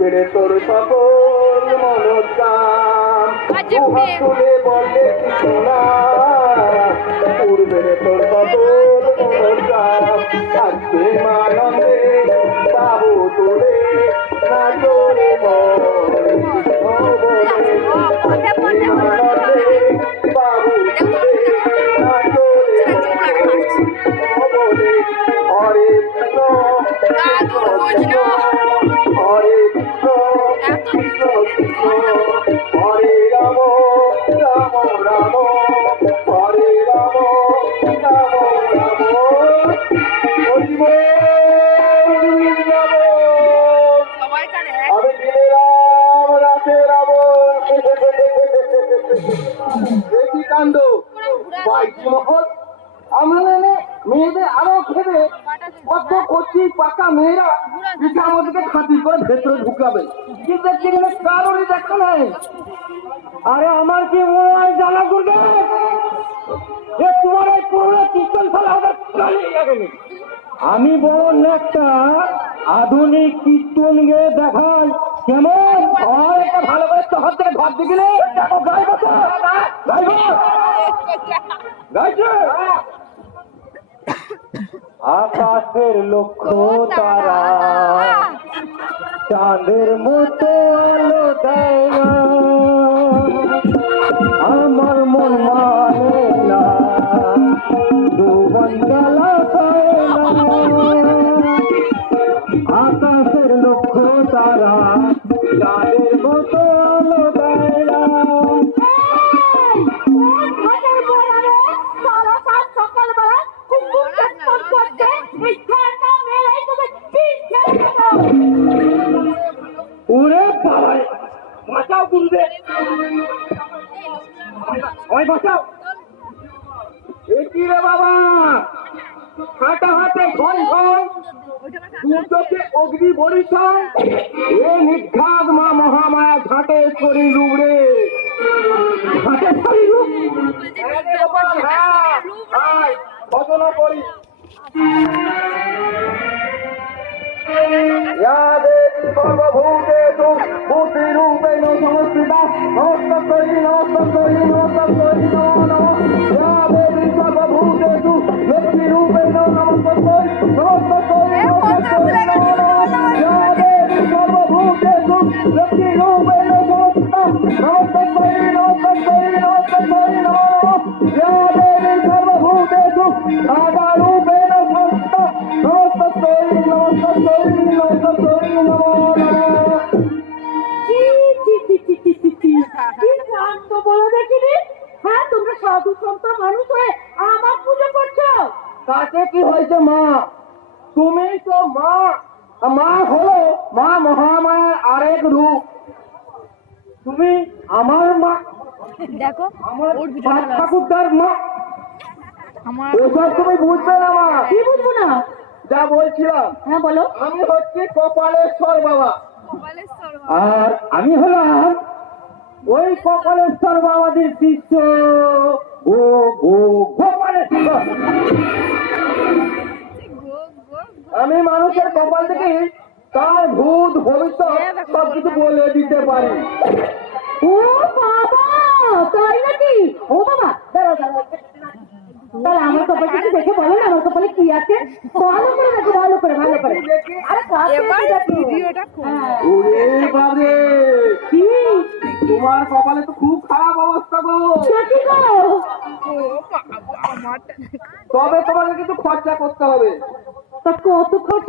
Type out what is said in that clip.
পূর্বের তোর সকল মনোকাম দুহাত তুলে বলে কিছু না, পূর্বের তোর সকল মনোকাম আজকে মানন্দে বাবু তোলে না তোরে মরে বাবু তোলে না তোরে মরে। হরে কৃষ্ণ হরে কৃষ্ণ কৃষ্ণ কৃষ্ণ হরে রাম রাম রাম হরে রাম রাম রাম হরি বল আমি দিনে রাম রাতে রাবণ। দেখি কাণ্ড বাইশি মহল আমরা মেয়েদের আরো ভেবে কত কচি পাকা মেয়েরা পিঠা আমাদেরকে খাতির করে ভেতরে ঢুকাবে, কিন্তু সেখানে কারোরই দেখা নাই। আরে আমার কি মনে হয় জানা করবে তোমার এই পুরো কীর্তন ফলে আমাদের চালিয়ে যাবে। আমি বলুন একটা আধুনিক কীর্তন গিয়ে দেখাই কেমন হয়, একটা ভালো করে শহর থেকে ঘর দিকে গাইব তো গাইব গাইছে। আকাশের লক্ষ্য তারা চাঁদের মতো আলো দেয় না, আমার মন মানে না দুবন জ্বালা পায় না। আকাশের লক্ষ্য তারা চাঁদের মতো আলো দেয় না। ওরে বাবা বাঁচাও তুলবে ওই বাঁচাও কি রে বাবা হাঁটা হাতে ঘন ঘন দুর্যোগে অগ্নি বরিশন এ নিঘাত মা মহামায়া ঘাটে শরীর রূপরে ঘাটে শরীর রূপ হ্যাঁ ভজনা করি। या देवी सर्वभूतेषु भूतिरूपेण संस्थिता नमस्तस्यै नमस्तस्यै नमस्तस्यै नमो नमः। या देवी सर्वभूतेषु व्यक्तिरूपेण नमस्तस्यै नमस्तस्यै नमस्तस्यै नमो नमः। या देवी सर्वभूतेषु व्यक्तिरूपेण संस्थिता नमस्तस्यै नमस्तस्यै नमस्तस्यै नमो नमः। या देवी सर्वभूतेषु आधारूपेण संस्थिता नमस्तस्यै नमस्तस्यै नमस्तस्यै नमो नमः। হ্যাঁ তোমরা সাধু সন্ত মানুষ হয়ে আমার পুজো করছো, তাতে কি হয়েছে মা? তুমি তো মা, মা হলো মা মহামায়ার আরেক রূপ। তুমি আমার মা, দেখো আমার ঠাকুরদার মা, ওসব তুমি বুঝবে না মা। কি বুঝবো না? যা বলছিলাম। হ্যাঁ বলো। আমি হচ্ছি কপালেশ্বর বাবা, আর আমি হলাম ওই কপালেশ্বর বাবাদের শিষ্য ও ও গোপালেশ্বর। আমি মানুষের কপাল থেকে তার ভূত ভবিষ্যৎ সবকিছু বলে দিতে পারি। ও বাবা তাই নাকি? ও বাবা দাঁড়াও দাঁড়াও, তাহলে আমার কপালটা একটু দেখে বলো না, আমার কপালে কি আছে? ভালো করে দেখো, ভালো করে ভালো করে। আরে ভিডিওটা কি তোমার কপালে তো খুব খারাপ অবস্থা গো। তবে তোমাকে কিছু খরচা করতে হবে। তা কত খরচা?